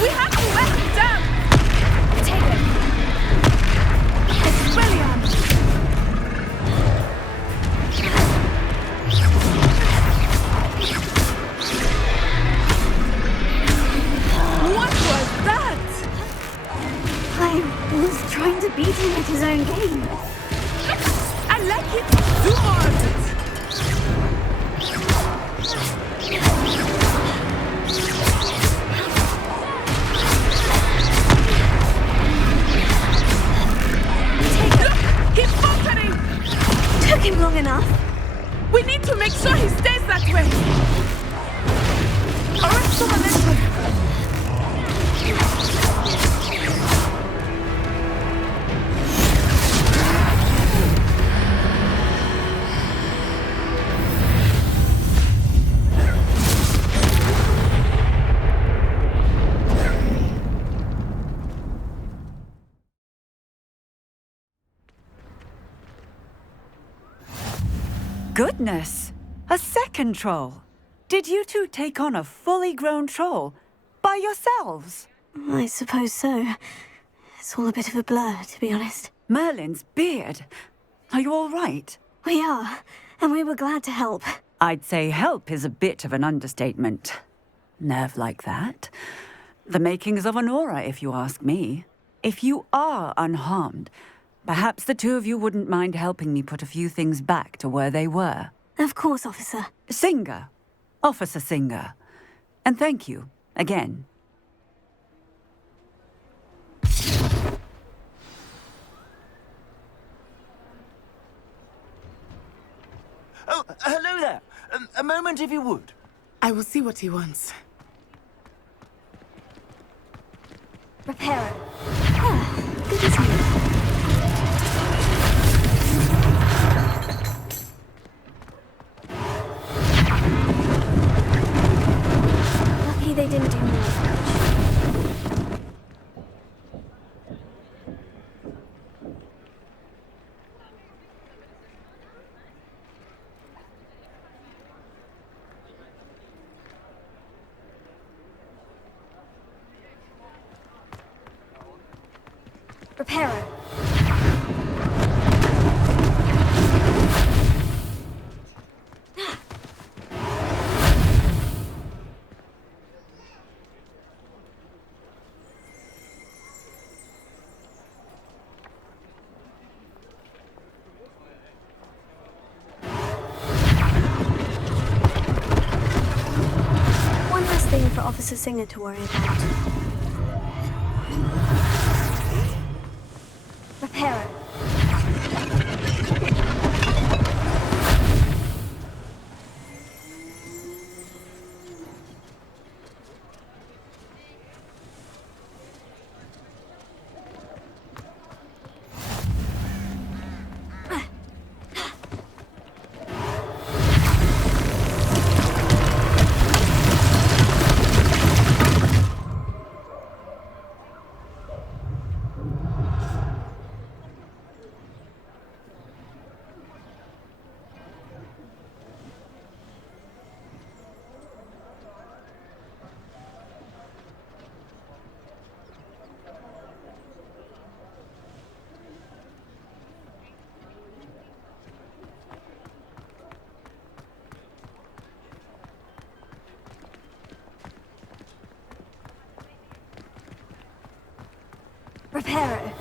We have to let him down! Take it. It's brilliant! What was that? I was trying to beat him at his own game. I like it. Do more of it. Look, he's faltering. Took him long enough. We need to make sure he stays that way. Arrest the momentum. Goodness! A second troll! Did you two take on a fully grown troll? By yourselves? I suppose so. It's all a bit of a blur, to be honest. Merlin's beard! Are you all right? We are, and we were glad to help. I'd say help is a bit of an understatement. Nerve like that. The makings of an aura, if you ask me. If you are unharmed, perhaps the two of you wouldn't mind helping me put a few things back to where they were. Of course, officer. Singer. Officer Singer. And thank you, again. Oh, hello there. A moment, if you would. I will see what he wants. Repairer. Ah, good as new. Lucky they didn't do more damage. Repairer. One last thing for Officer Singer to worry about. Repairer. Repairer.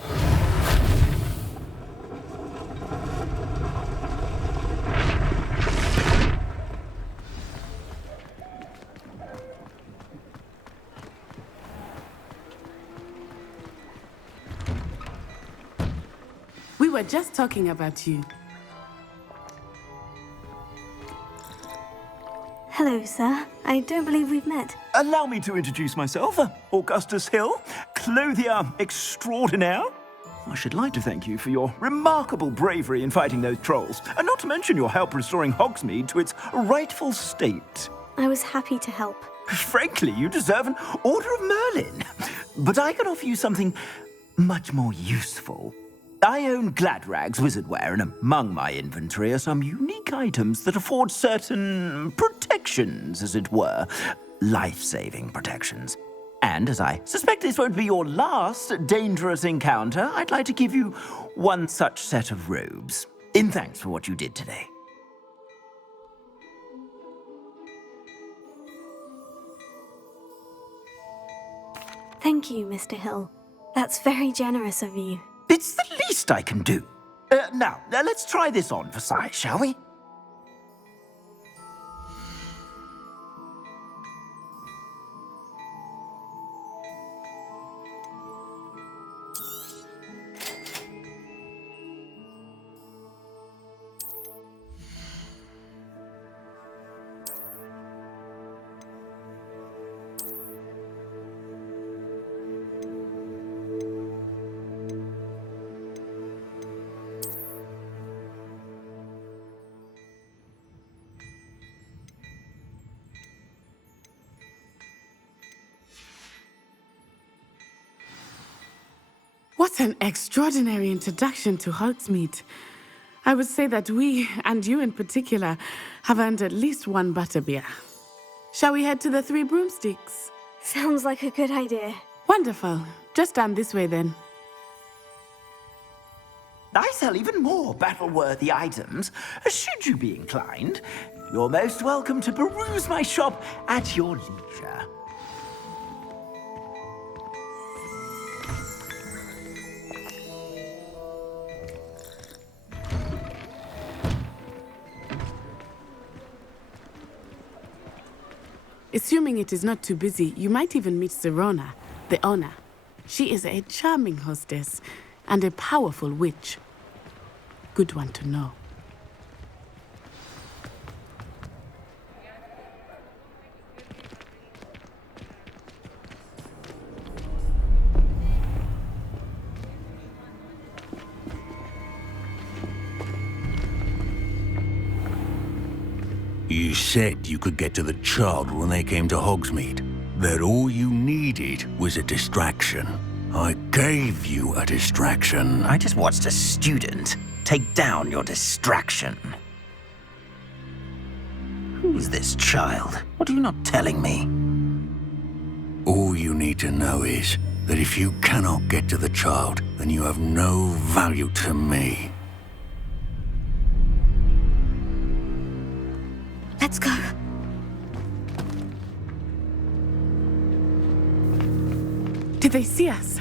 We were just talking about you. Hello, sir. I don't believe we've met. Allow me to introduce myself, Augustus Hill, clothier extraordinaire. I should like to thank you for your remarkable bravery in fighting those trolls, and not to mention your help restoring Hogsmeade to its rightful state. I was happy to help. Frankly, you deserve an Order of Merlin. But I can offer you something much more useful. I own Gladrag's wizardware, and among my inventory are some unique items that afford certain protections, as it were. Life-saving protections. And as I suspect this won't be your last dangerous encounter, I'd like to give you one such set of robes, in thanks for what you did today. Thank you, Mr. Hill. That's very generous of you. It's the least I can do. Now, let's try this on for size, shall we? What an extraordinary introduction to Hogsmeade. I would say that we, and you in particular, have earned at least one butterbeer. Shall we head to the Three Broomsticks? Sounds like a good idea. Wonderful. Just down this way then. I sell even more battle-worthy items, should you be inclined. You're most welcome to peruse my shop at your leisure. Assuming it is not too busy, you might even meet Serona, the owner. She is a charming hostess and a powerful witch. Good one to know. You said you could get to the child when they came to Hogsmeade. That all you needed was a distraction. I gave you a distraction. I just watched a student take down your distraction. Who's this child? What are you not telling me? All you need to know is that if you cannot get to the child, then you have no value to me. Let's go. Did they see us?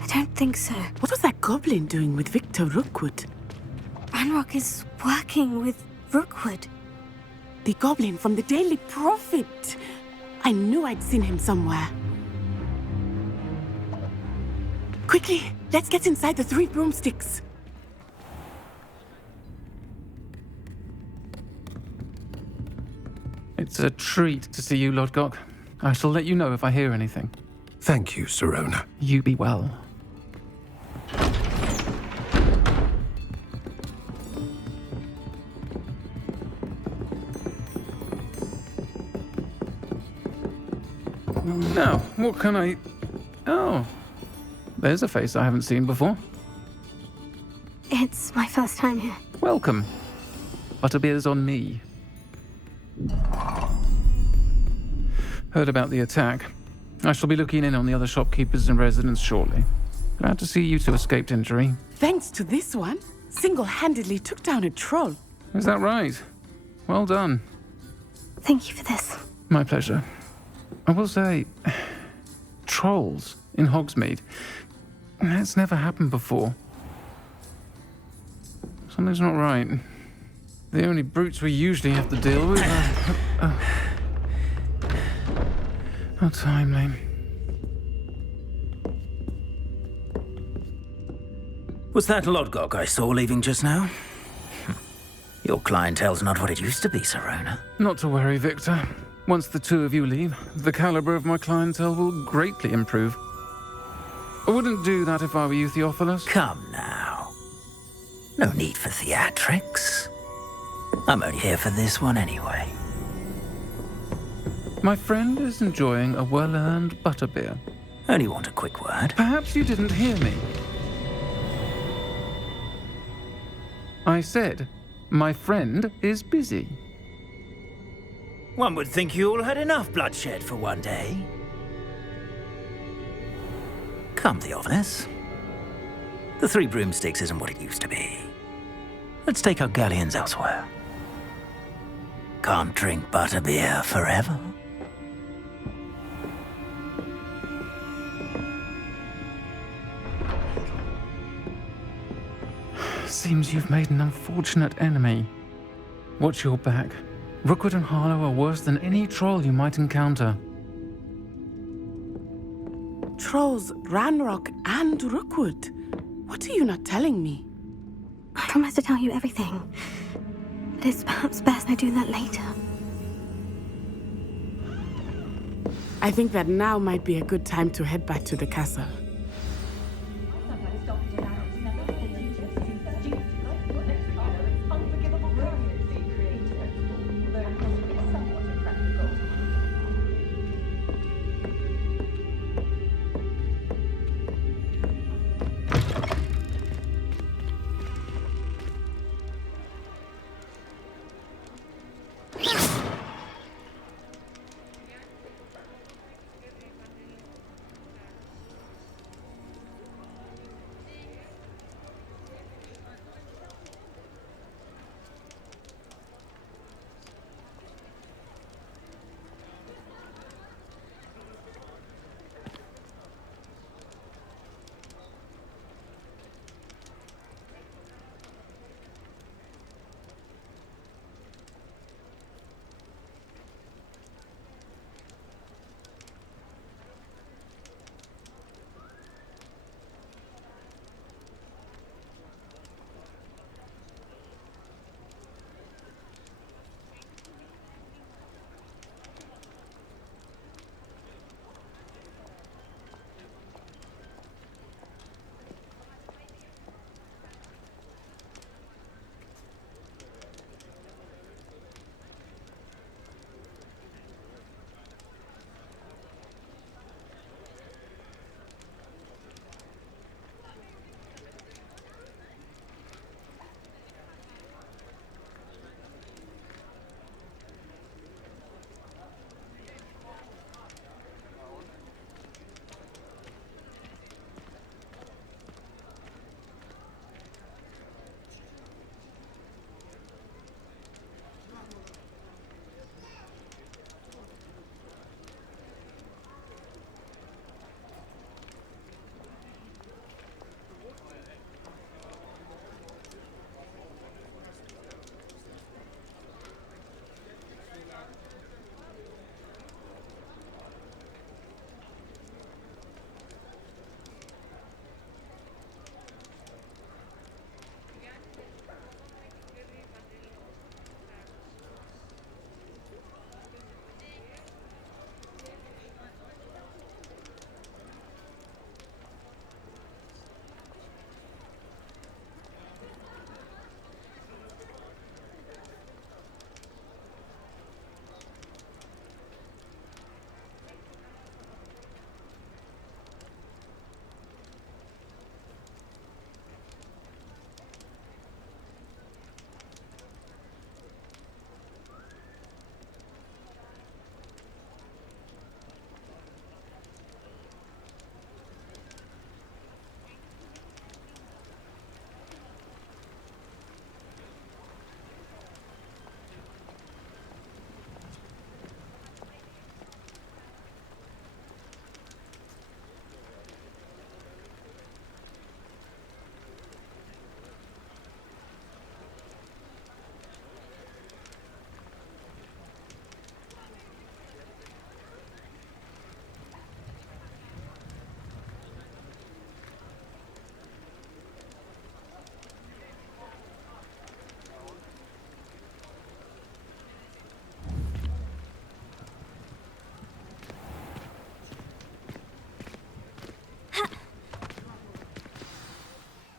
I don't think so. What was that goblin doing with Victor Rookwood? Ranrock is working with Rookwood. The goblin from the Daily Prophet. I knew I'd seen him somewhere. Quickly, let's get inside the Three Broomsticks. It's a treat to see you, Lodgok. I shall let you know if I hear anything. Thank you, Serona. You be well. Now, what can I... Oh, there's a face I haven't seen before. It's my first time here. Welcome. Butterbeer's on me. Heard about the attack. I shall be looking in on the other shopkeepers and residents shortly. Glad to see you two escaped injury. Thanks to this one, single-handedly took down a troll. Is that right? Well done. Thank you for this. My pleasure. I will say, trolls in Hogsmeade. That's never happened before. Something's not right. The only brutes we usually have to deal with are... How timely. Was that Lodgok I saw leaving just now? Your clientele's not what it used to be, Serona. Not to worry, Victor. Once the two of you leave, the caliber of my clientele will greatly improve. I wouldn't do that if I were you, Theophilus. Come now. No need for theatrics. I'm only here for this one anyway. My friend is enjoying a well-earned butterbeer. Only want a quick word. Perhaps you didn't hear me. I said, my friend is busy. One would think you all had enough bloodshed for one day. Come, Theophilus. The Three Broomsticks isn't what it used to be. Let's take our galleons elsewhere. Can't drink butterbeer forever. Seems you've made an unfortunate enemy. Watch your back. Rookwood and Harlow are worse than any troll you might encounter. Trolls, Ranrock, and Rookwood. What are you not telling me? I promise to tell you everything. But it's perhaps best I do that later. I think that now might be a good time to head back to the castle.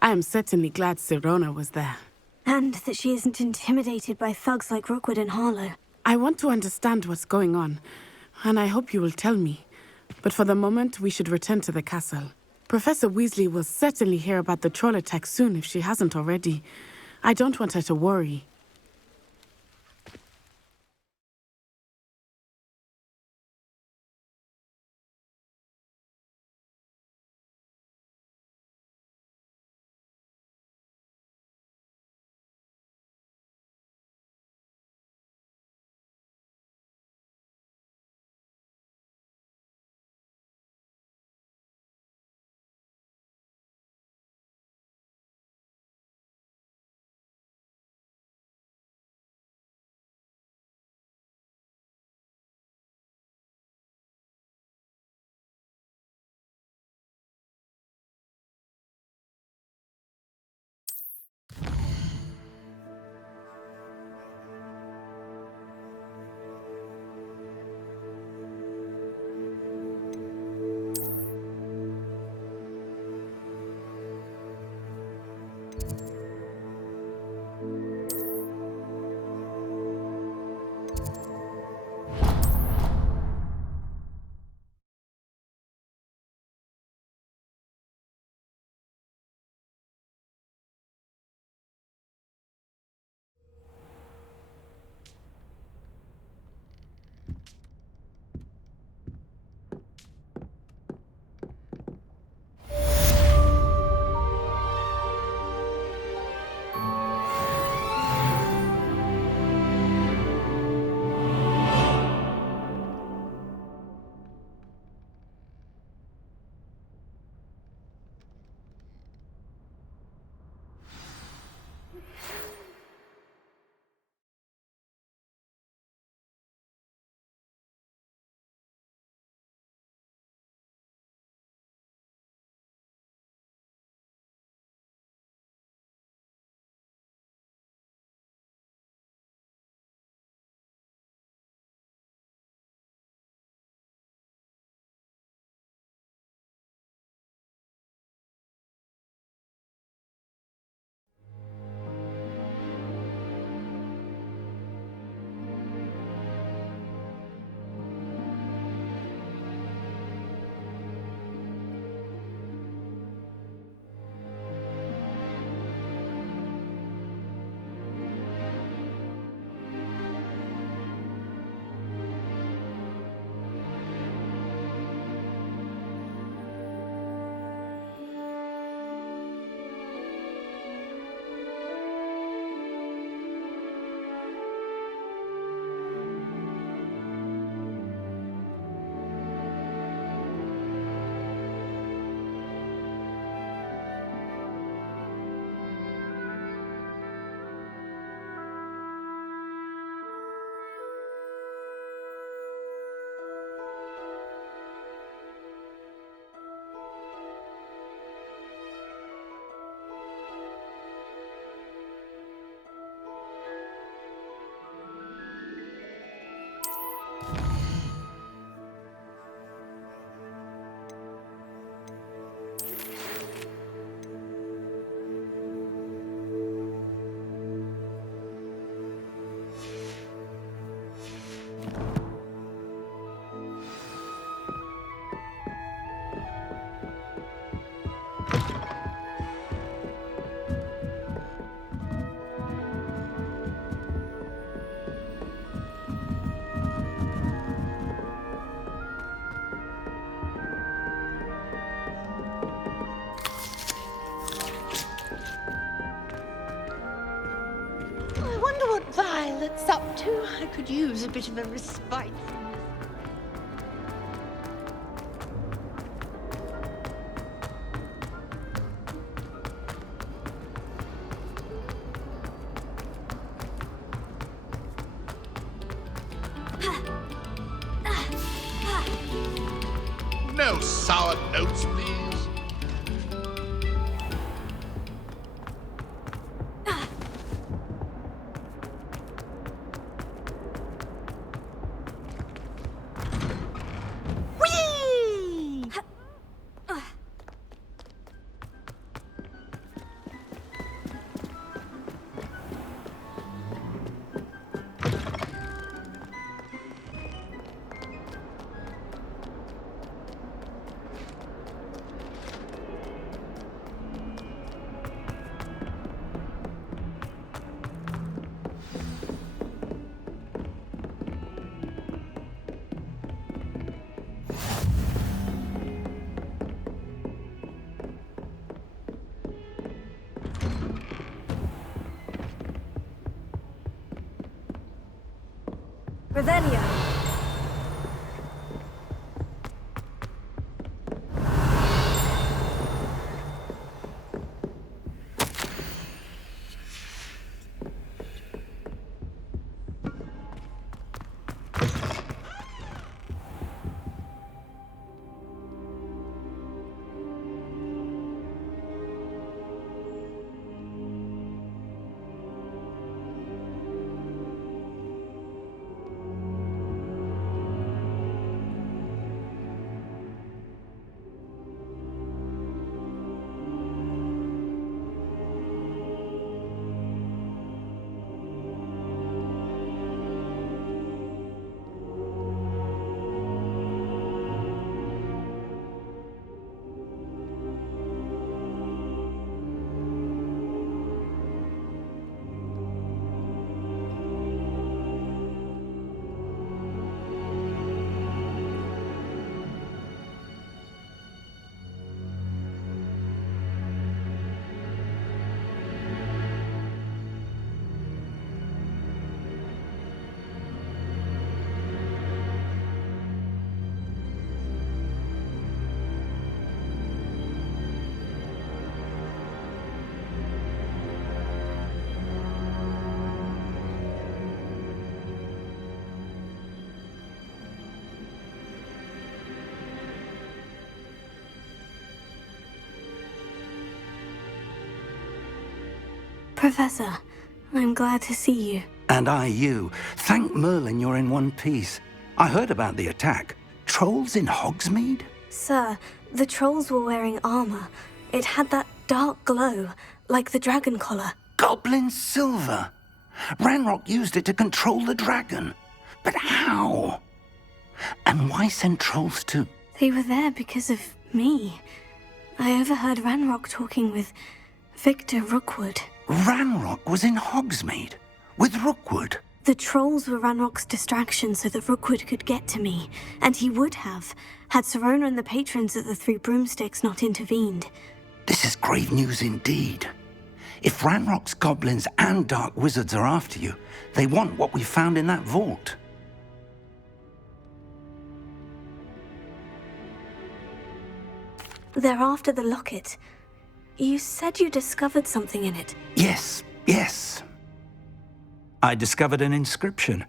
I am certainly glad Sirona was there. And that she isn't intimidated by thugs like Rookwood and Harlow. I want to understand what's going on, and I hope you will tell me. But for the moment, we should return to the castle. Professor Weasley will certainly hear about the troll attack soon if she hasn't already. I don't want her to worry. that's up to. I could use a bit of a respite. No sour notes, please. Revelio. Professor, I'm glad to see you. And I you. Thank Merlin you're in one piece. I heard about the attack. Trolls in Hogsmeade? Sir, the trolls were wearing armor. It had that dark glow, like the dragon collar. Goblin silver. Ranrock used it to control the dragon. But how? And why send trolls to... They were there because of me. I overheard Ranrock talking with Victor Rookwood. Ranrock was in Hogsmeade? With Rookwood? The trolls were Ranrock's distraction so that Rookwood could get to me. And he would have, had Sirona and the patrons at the Three Broomsticks not intervened. This is grave news indeed. If Ranrock's goblins and dark wizards are after you, they want what we found in that vault. They're after the locket. You said you discovered something in it. Yes. I discovered an inscription.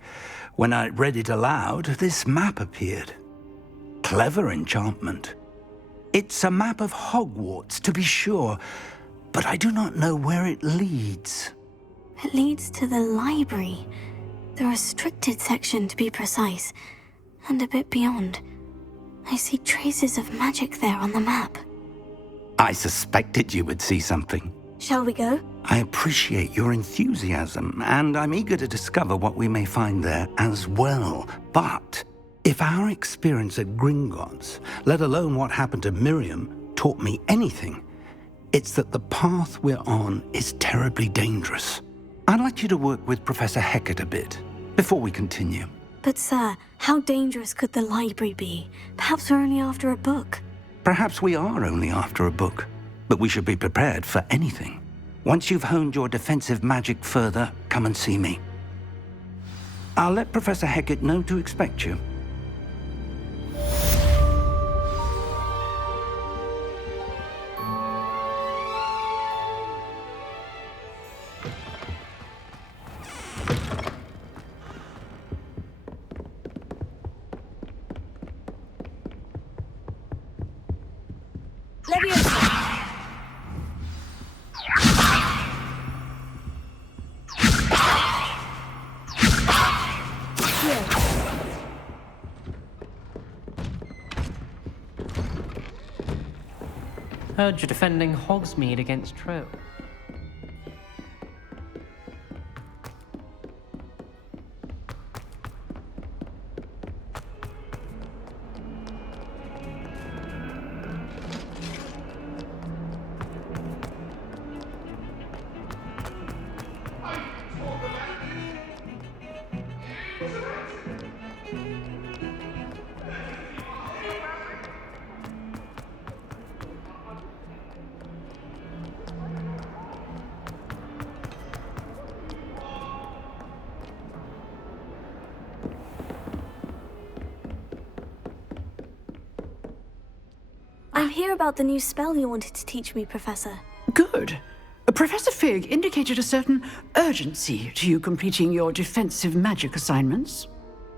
When I read it aloud, this map appeared. Clever enchantment. It's a map of Hogwarts, to be sure, but I do not know where it leads. It leads to the library. The restricted section, to be precise, and a bit beyond. I see traces of magic there on the map. I suspected you would see something. Shall we go? I appreciate your enthusiasm, and I'm eager to discover what we may find there as well. But if our experience at Gringotts, let alone what happened to Miriam, taught me anything, it's that the path we're on is terribly dangerous. I'd like you to work with Professor Hecat a bit before we continue. But sir, how dangerous could the library be? Perhaps we're only after a book. Perhaps we are only after a book, but we should be prepared for anything. Once you've honed your defensive magic further, come and see me. I'll let Professor Hecat know to expect you. Heard you're defending Hogsmeade against Troll. I'm here about the new spell you wanted to teach me, Professor. Good. Professor Fig indicated a certain urgency to you completing your defensive magic assignments.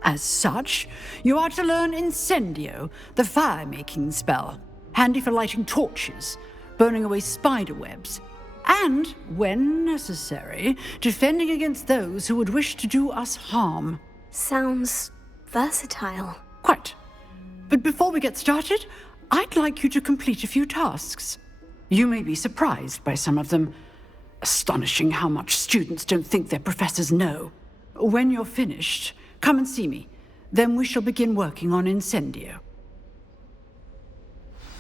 As such, you are to learn Incendio, the fire-making spell, handy for lighting torches, burning away spider webs, and, when necessary, defending against those who would wish to do us harm. Sounds versatile. Quite. But before we get started, I'd like you to complete a few tasks. You may be surprised by some of them. Astonishing how much students don't think their professors know. When you're finished, come and see me. Then we shall begin working on Incendio.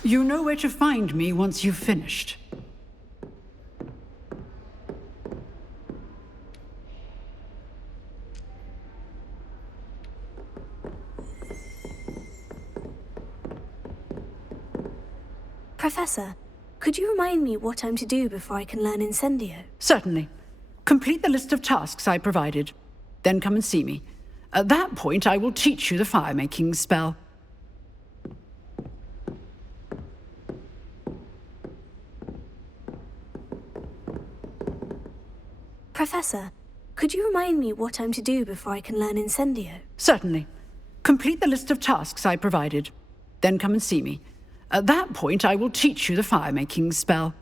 You know where to find me once you've finished. Professor, could you remind me what I'm to do before I can learn Incendio? Certainly. Complete the list of tasks I provided. Then come and see me. At that point, I will teach you the fire-making spell. Professor, could you remind me what I'm to do before I can learn Incendio? Certainly. Complete the list of tasks I provided. Then come and see me. At that point, I will teach you the fire-making spell.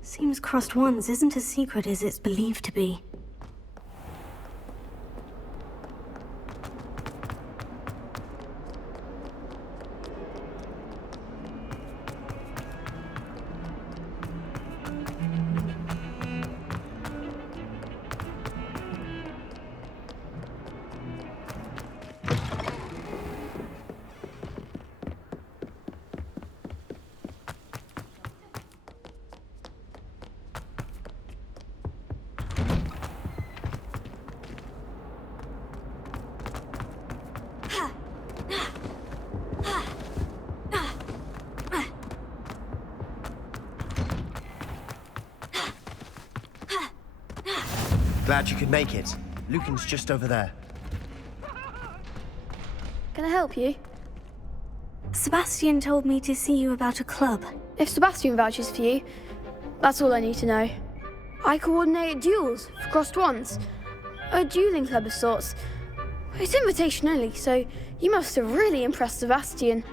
Seems crossed wands isn't as secret as it's believed to be. Glad you could make it. Lucan's just over there. Can I help you? Sebastian told me to see you about a club. If Sebastian vouches for you, that's all I need to know. I coordinate duels for crossed wands. A dueling club of sorts. It's invitation only, so you must have really impressed Sebastian.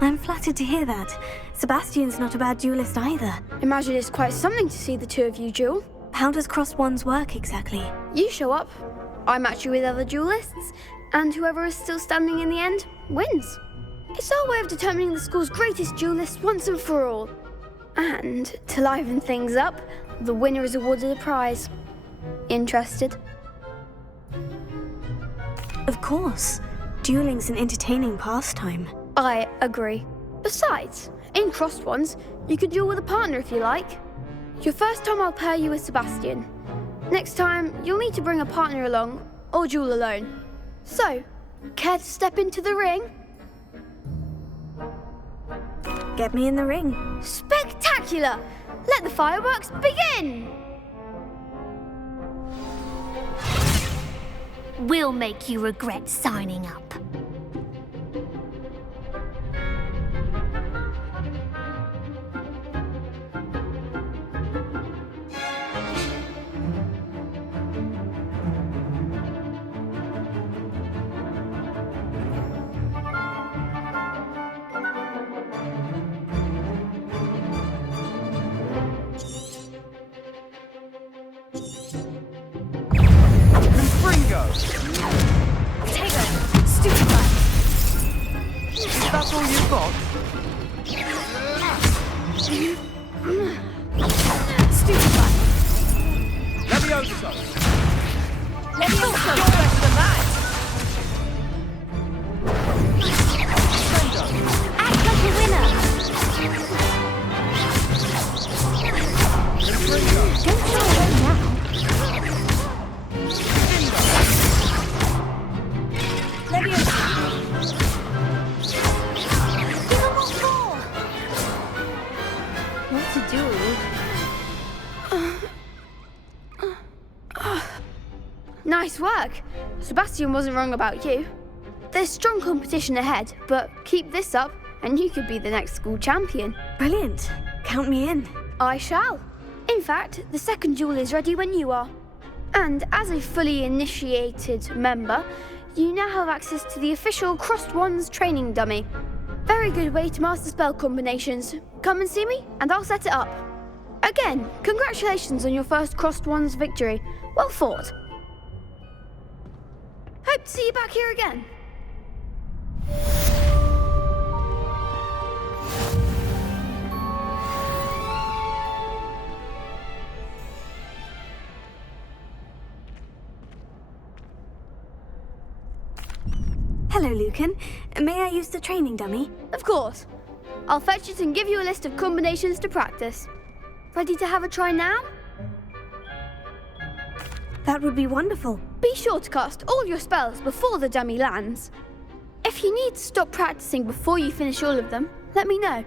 I'm flattered to hear that. Sebastian's not a bad duelist either. Imagine it's quite something to see the two of you duel. How does crossed wands work exactly? You show up, I match you with other duelists, and whoever is still standing in the end wins. It's our way of determining the school's greatest duelist once and for all. And to liven things up, the winner is awarded a prize. Interested? Of course. Dueling's an entertaining pastime. I agree. Besides, in crossed wands, you could duel with a partner if you like. Your first time I'll pair you with Sebastian. Next time, you'll need to bring a partner along, or duel alone. So, care to step into the ring? Get me in the ring. Spectacular! Let the fireworks begin! We'll make you regret signing up. That's all you've got? Stupefy. Levioso! Levioso! You're better than that! Act like a winner. Don't throw away now. Levioso. What to do? Nice work. Sebastian wasn't wrong about you. There's strong competition ahead, but keep this up and you could be the next school champion. Brilliant. Count me in. I shall. In fact, the second duel is ready when you are. And as a fully initiated member, you now have access to the official Crossed Wands training dummy. Very good way to master spell combinations. Come and see me, and I'll set it up. Again, congratulations on your first Crossed Wands victory. Well fought. Hope to see you back here again. Hello, Lucan. May I use the training dummy? Of course. I'll fetch it and give you a list of combinations to practice. Ready to have a try now? That would be wonderful. Be sure to cast all your spells before the dummy lands. If you need to stop practicing before you finish all of them, let me know.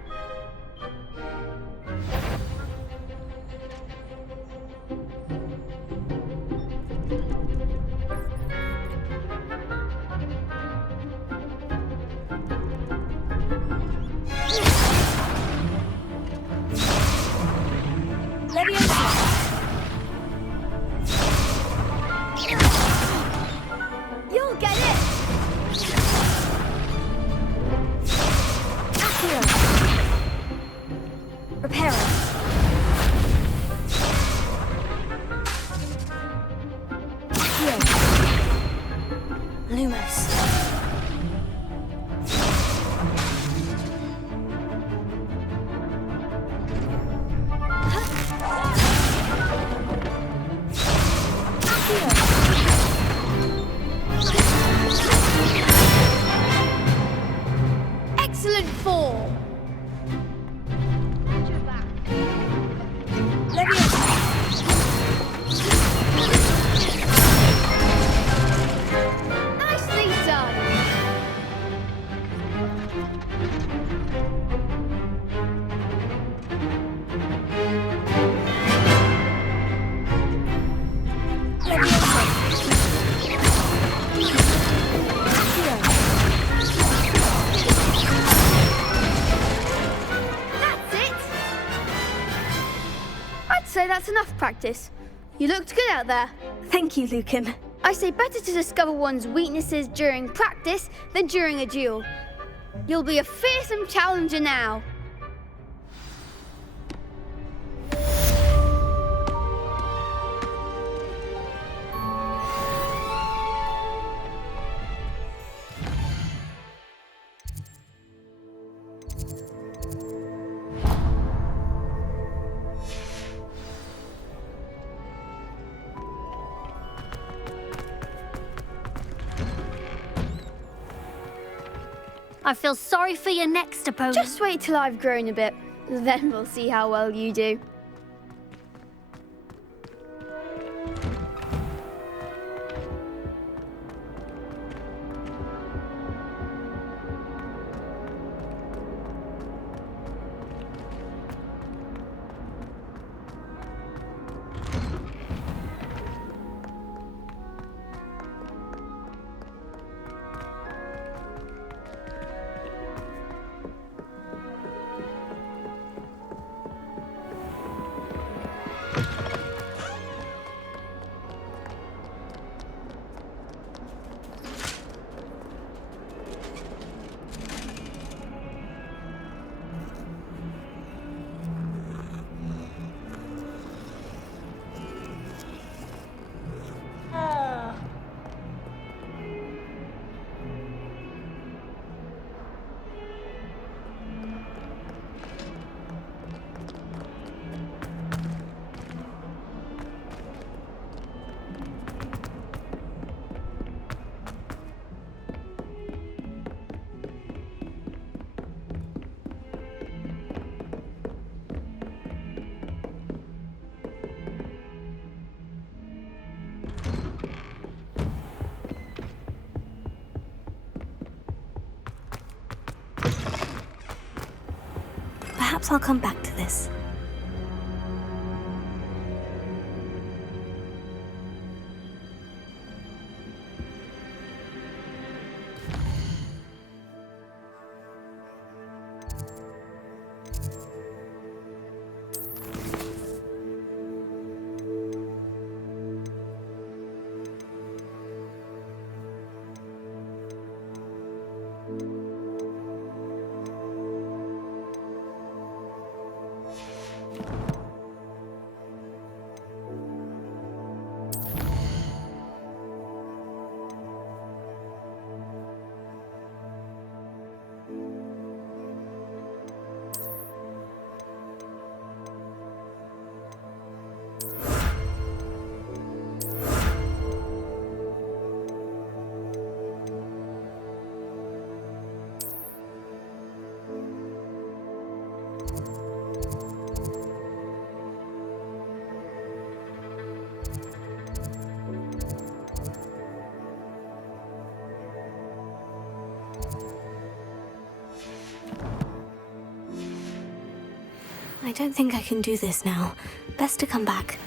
You'll get it! Accio. Reparo. Accio. Lumos. Excellent form! Nicely done! That's it! I'd say that's enough practice. You looked good out there. Thank you, Lucan. I say better to discover one's weaknesses during practice than during a duel. You'll be a fearsome challenger now. I feel sorry for your next opponent. Just wait till I've grown a bit. Then we'll see how well you do. Perhaps I'll come back to this. I don't think I can do this now. Best to come back.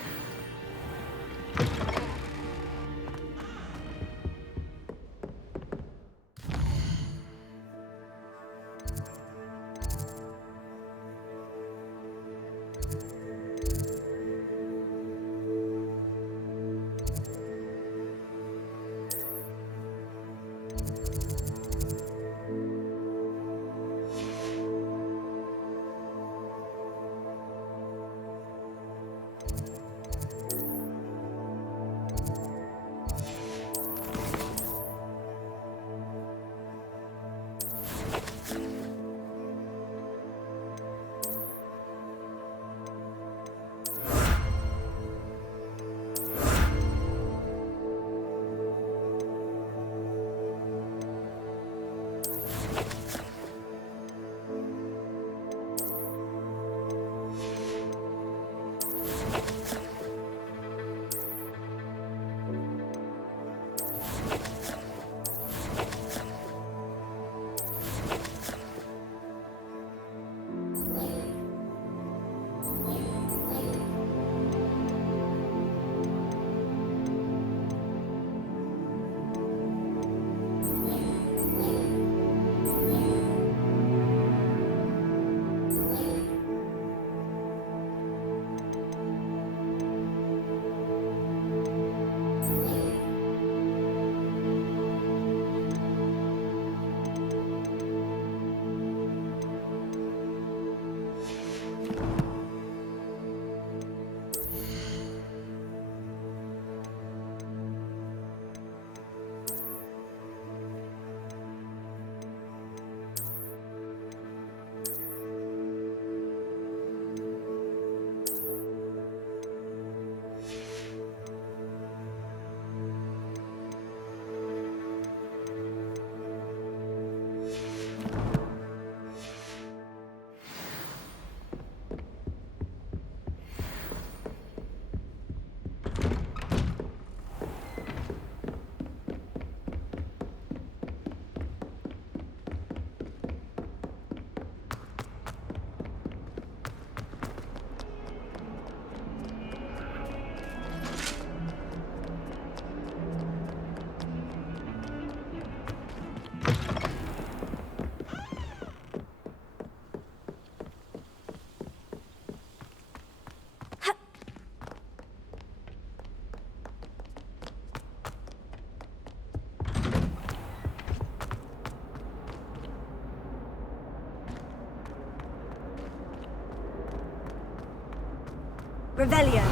Revelio.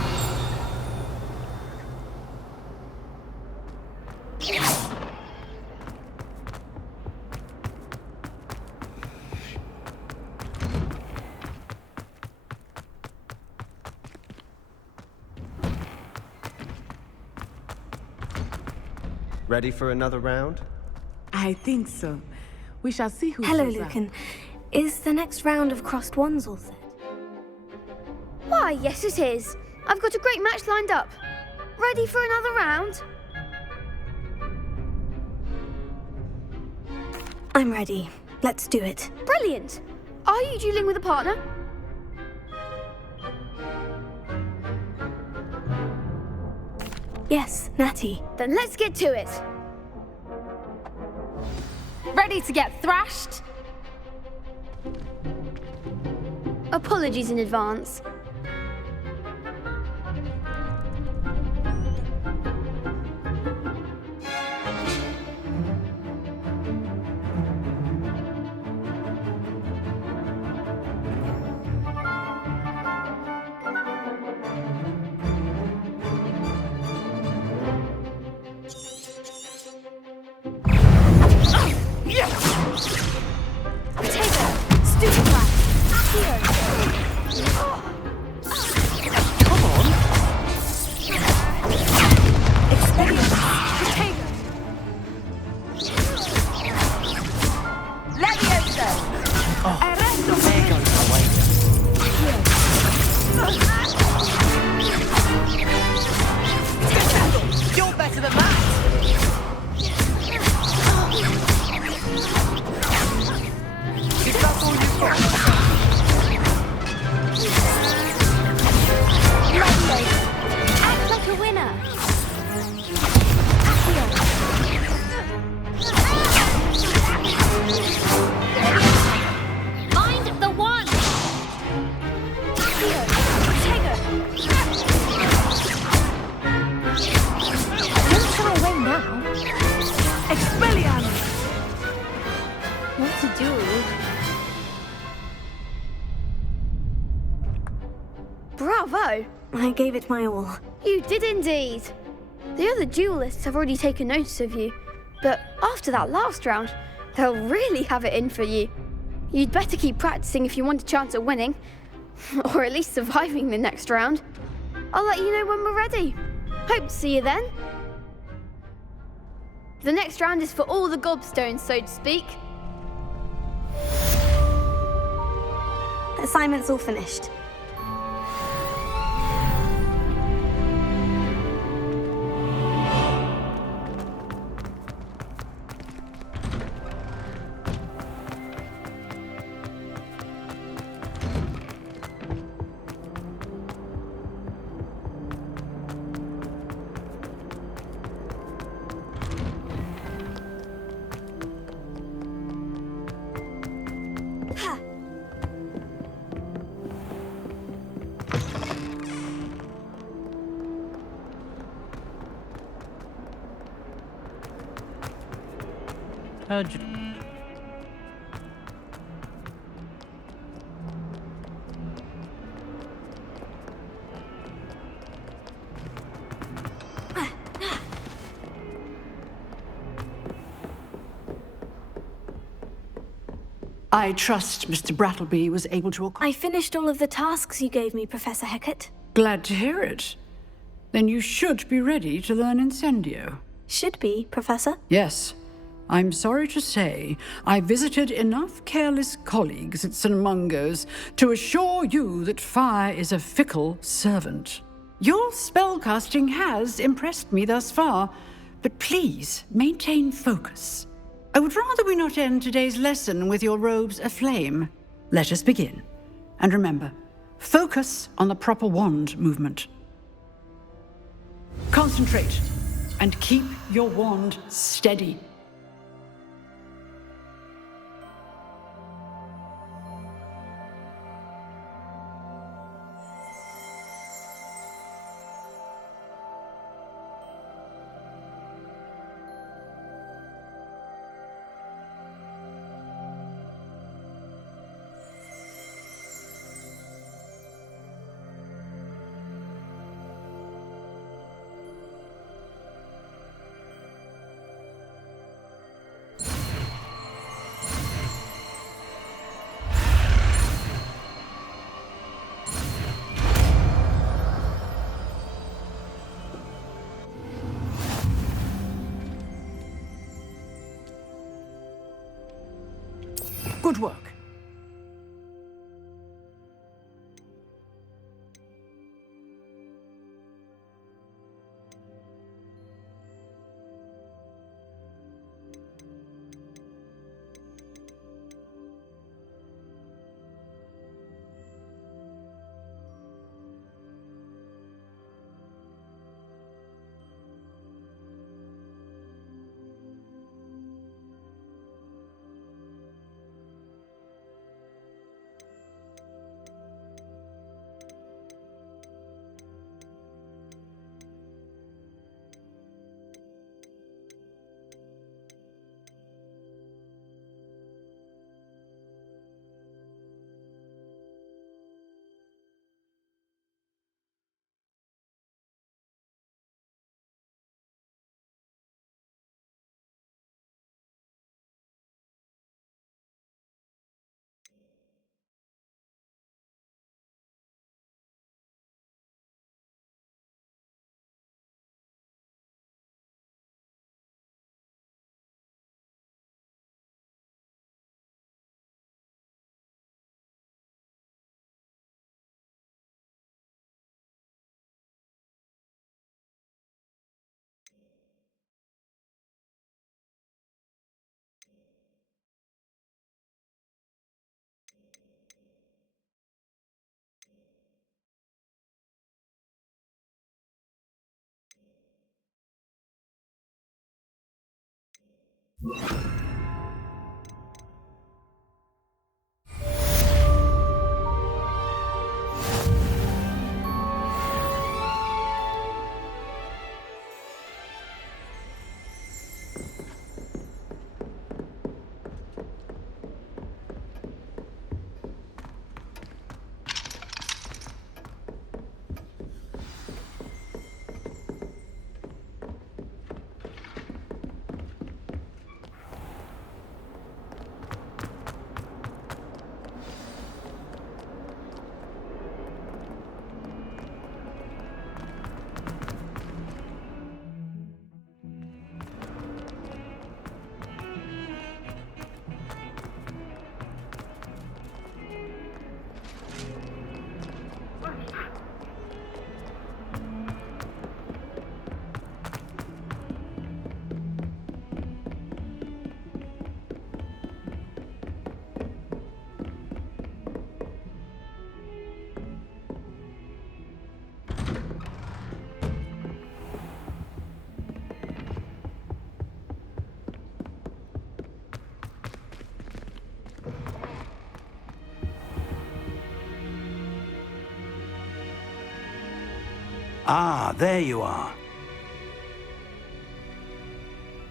Ready for another round? I think so. We shall see who Hello, shows up. Lucan. Is the next round of crossed ones all set? Why, yes it is. I've got a great match lined up. Ready for another round? I'm ready. Let's do it. Brilliant. Are you dueling with a partner? Yes, Natty. Then let's get to it. Ready to get thrashed? Apologies in advance. You're better than that! Is that all you've got? Act like a winner. Find the one. Don't shy away now. Expelliarmus. What to do? Bravo! I gave it my all. You did indeed. The other duelists have already taken notice of you, but after that last round, they'll really have it in for you. You'd better keep practicing if you want a chance at winning, or at least surviving the next round. I'll let you know when we're ready. Hope to see you then. The next round is for all the gobstones, so to speak. Assignment's all finished. How'd you... I trust Mr. Brattleby was able to... I finished all of the tasks you gave me, Professor Hecat. Glad to hear it. Then you should be ready to learn Incendio. Should be, Professor. Yes. I'm sorry to say, I visited enough careless colleagues at St. Mungo's to assure you that fire is a fickle servant. Your spellcasting has impressed me thus far, but please maintain focus. I would rather we not end today's lesson with your robes aflame. Let us begin. And remember, focus on the proper wand movement. Concentrate and keep your wand steady. Good work. Ah, there you are.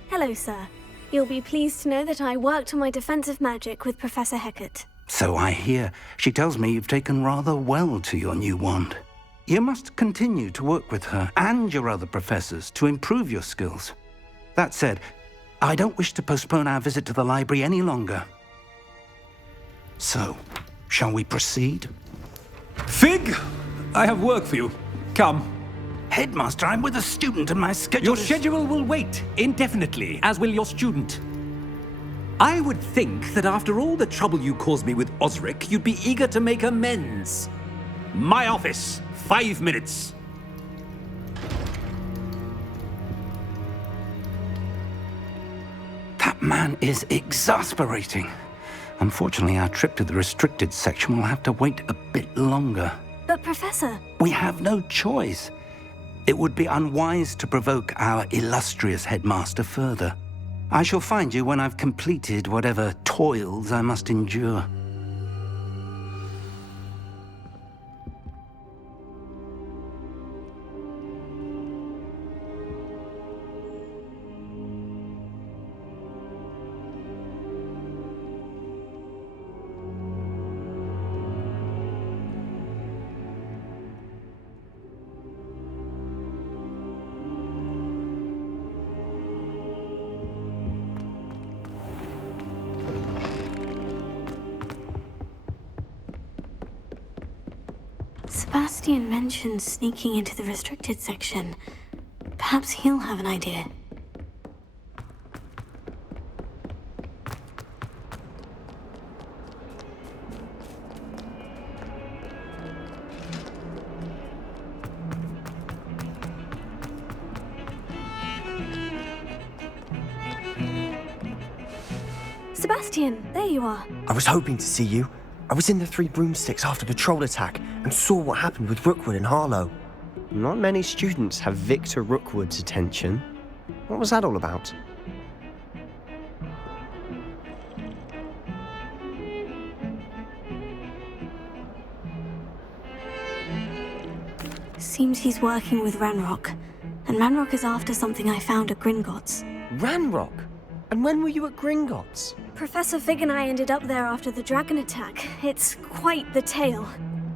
Hello, sir. You'll be pleased to know that I worked on my defensive magic with Professor Hecat. So I hear. She tells me you've taken rather well to your new wand. You must continue to work with her and your other professors to improve your skills. That said, I don't wish to postpone our visit to the library any longer. So, shall we proceed? Fig! I have work for you. Come. Headmaster, I'm with a student and my schedule Your schedule will wait indefinitely, as will your student. I would think that after all the trouble you caused me with Osric, you'd be eager to make amends. My office, 5 minutes. That man is exasperating. Unfortunately, our trip to the restricted section will have to wait a bit longer. But, Professor... We have no choice. It would be unwise to provoke our illustrious headmaster further. I shall find you when I've completed whatever toils I must endure. Sebastian mentioned sneaking into the restricted section. Perhaps he'll have an idea. Sebastian, there you are. I was hoping to see you. I was in the Three Broomsticks after the troll attack and saw what happened with Rookwood and Harlow. Not many students have Victor Rookwood's attention. What was that all about? Seems he's working with Ranrock. And Ranrock is after something I found at Gringotts. Ranrock? And when were you at Gringotts? Professor Fig and I ended up there after the dragon attack. It's quite the tale.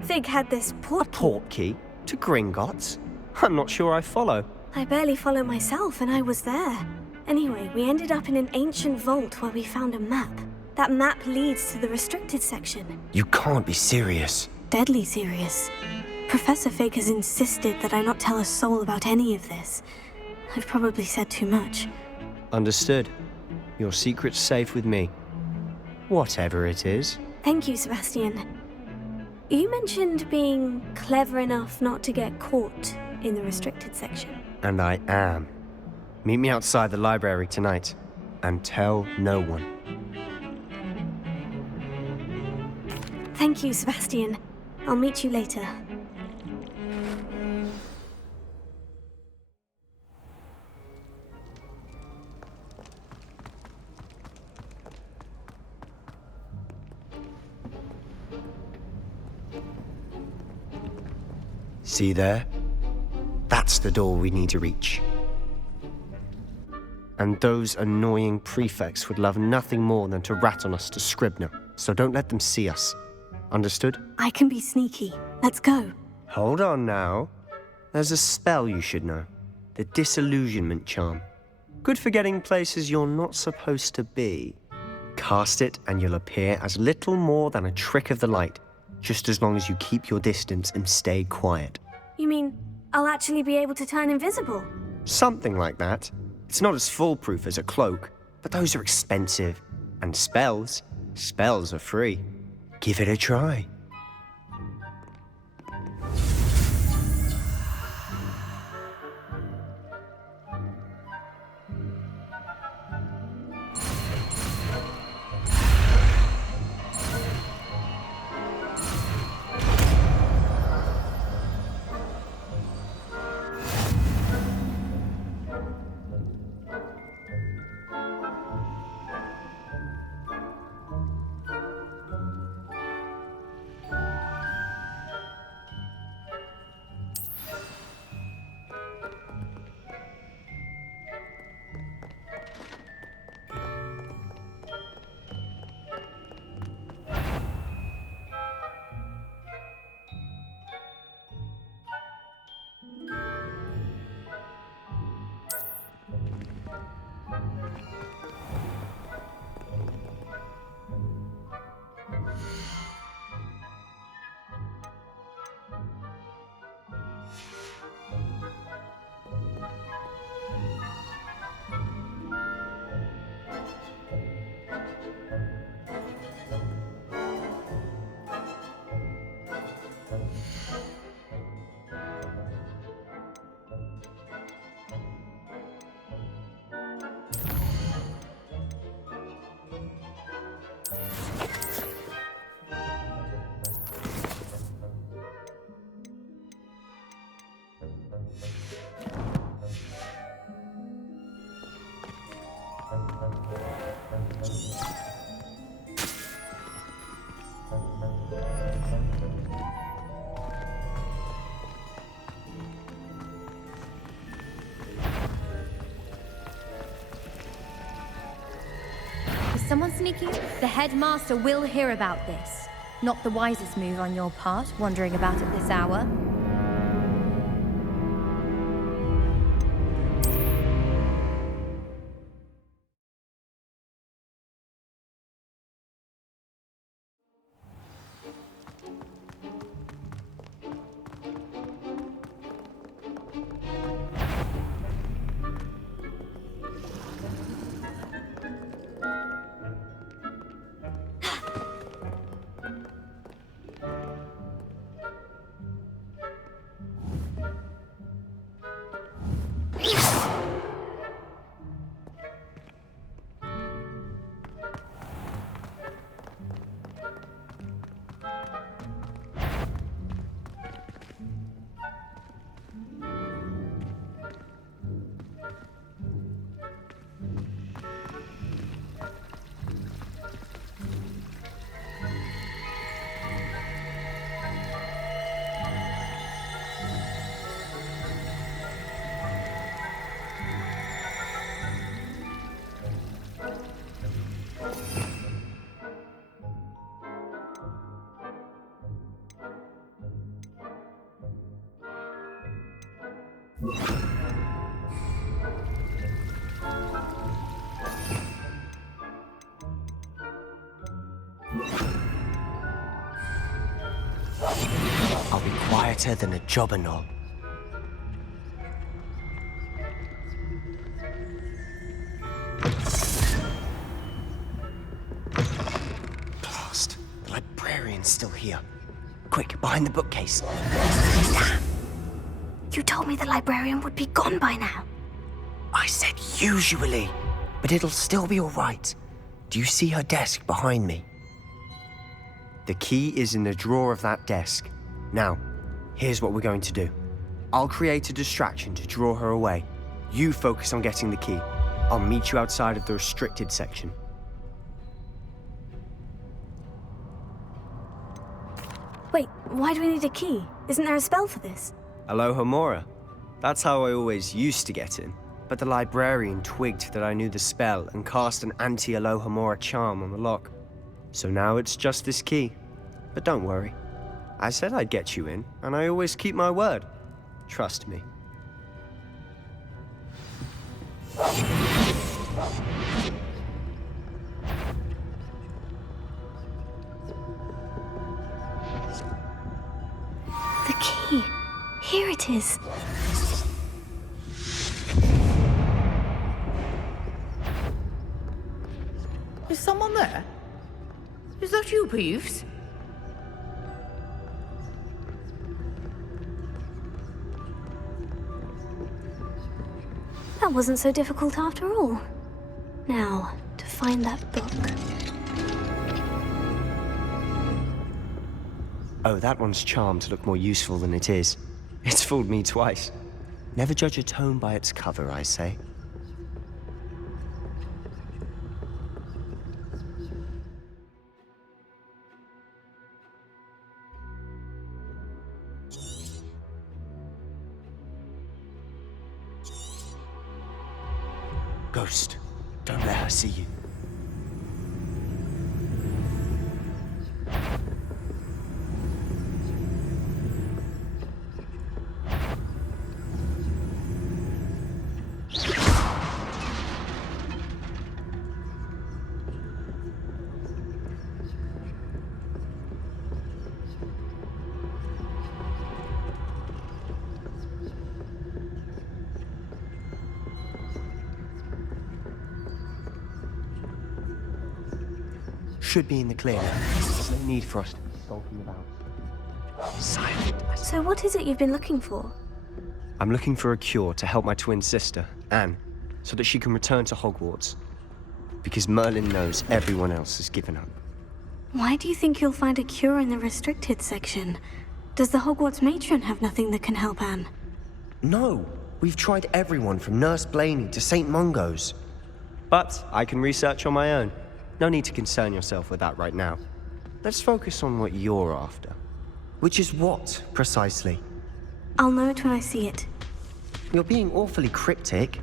Fig had this port... A port key? To Gringotts? I'm not sure I follow. I barely follow myself, and I was there. Anyway, we ended up in an ancient vault where we found a map. That map leads to the restricted section. You can't be serious. Deadly serious. Professor Fig has insisted that I not tell a soul about any of this. I've probably said too much. Understood. Your secret's safe with me. Whatever it is. Thank you, Sebastian. You mentioned being clever enough not to get caught in the restricted section. And I am. Meet me outside the library tonight. And tell no one. Thank you, Sebastian. I'll meet you later. See there? That's the door we need to reach. And those annoying prefects would love nothing more than to rat on us to Scribner, so don't let them see us. Understood? I can be sneaky. Let's go. Hold on now. There's a spell you should know. The Disillusionment Charm. Good for getting places you're not supposed to be. Cast it and you'll appear as little more than a trick of the light, just as long as you keep your distance and stay quiet. You mean I'll actually be able to turn invisible? Something like that. It's not as foolproof as a cloak, but those are expensive. And spells are free. Give it a try. Someone sneaking? The headmaster will hear about this. Not the wisest move on your part, wandering about at this hour. I'll be quieter than a jobberknoll. Blast! The librarian's still here. Quick, behind the bookcase. Damn! You told me the librarian would be gone by now. I said usually, but it'll still be all right. Do you see her desk behind me? The key is in the drawer of that desk. Now, here's what we're going to do. I'll create a distraction to draw her away. You focus on getting the key. I'll meet you outside of the restricted section. Wait, why do we need a key? Isn't there a spell for this? Alohomora. That's how I always used to get in. But the librarian twigged that I knew the spell and cast an anti-Alohomora charm on the lock. So now it's just this key. But don't worry. I said I'd get you in, and I always keep my word. Trust me. The key. Here it is. Is someone there? Is that you, Peeves? That wasn't so difficult after all. Now, to find that book. Oh, that one's charmed to look more useful than it is. It's fooled me twice. Never judge a tome by its cover, I say. Ghost, don't let her see you. Should be in the clear now. There's no need for us to be skulking about. Silent. So what is it you've been looking for? I'm looking for a cure to help my twin sister, Anne, so that she can return to Hogwarts. Because Merlin knows everyone else has given up. Why do you think you'll find a cure in the restricted section? Does the Hogwarts matron have nothing that can help Anne? No, we've tried everyone from Nurse Blaney to St. Mungo's. But I can research on my own. No need to concern yourself with that right now. Let's focus on what you're after. Which is what, precisely? I'll know it when I see it. You're being awfully cryptic.